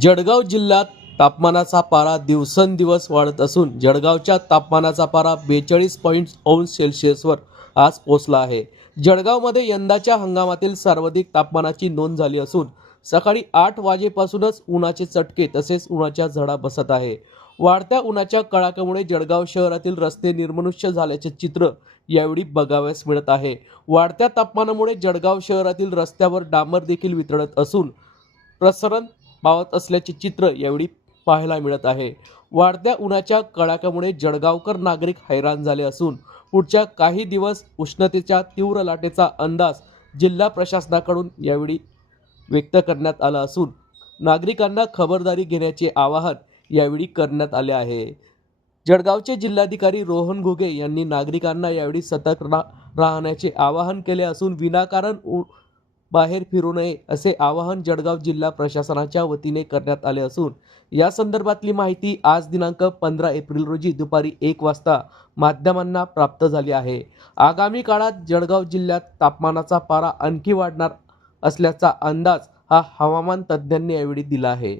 जळगाव जिल्ह्यात तापमानाचा पारा दिवसेंदिवस वाढत असून जळगावच्या तापमानाचा पारा 42.0 आज पोहोचला आहे। जळगावमध्ये यंदाच्या हंगामातील सर्वाधिक तापमानाची नोंद झाली असून सकाळी 8 वाजेपासूनच उन्हाचे चटके तसेच उन्हाच्या झळा बसत आहे। वाढत्या उन्हाच्या कडाक्यामुळे जळगाव शहरातील रस्ते निर्मनुष्य झाल्याचे चित्र यावेळी बघावयास मिळत आहे। वाढत्या तापमानामुळे जळगाव शहरातील रस्त्यावर डांबर देखील वितळत असून प्रसरण पावत असल्याचे चित्र यावेळी पाहायला मिळत आहे। वाढत्या उन्हाच्या कडाक्यामुळे जळगावकर नागरिक हैराण झाले असून पुढच्या काही दिवस उष्णतेच्या तीव्र लाटेचा अंदाज जिल्हा प्रशासनाकडून यावेळी व्यक्त करण्यात आला असून नागरिकांना खबरदारी घेण्याचे आवाहन यावेळी करण्यात आले आहे। जळगावचे जिल्हाधिकारी रोहन घुगे यांनी नागरिकांना यावेळी सतर्क राहण्याचे आवाहन केले असून विनाकारण बाहेर फिरू नये असे आवाहन जळगाव जिल्हा प्रशासनाच्या वतीने करण्यात आले असून या संदर्भातली माहिती आज दिनांक 15 एप्रिल रोजी दुपारी 1 वाजता माध्यमांना प्राप्त झाली आहे। आगामी काळात जळगाव जिल्ह्यात तापमानाचा पारा आणखी वाढणार असल्याचा अंदाज हा हवामान तज्ज्ञांनी यावेळी दिला आहे।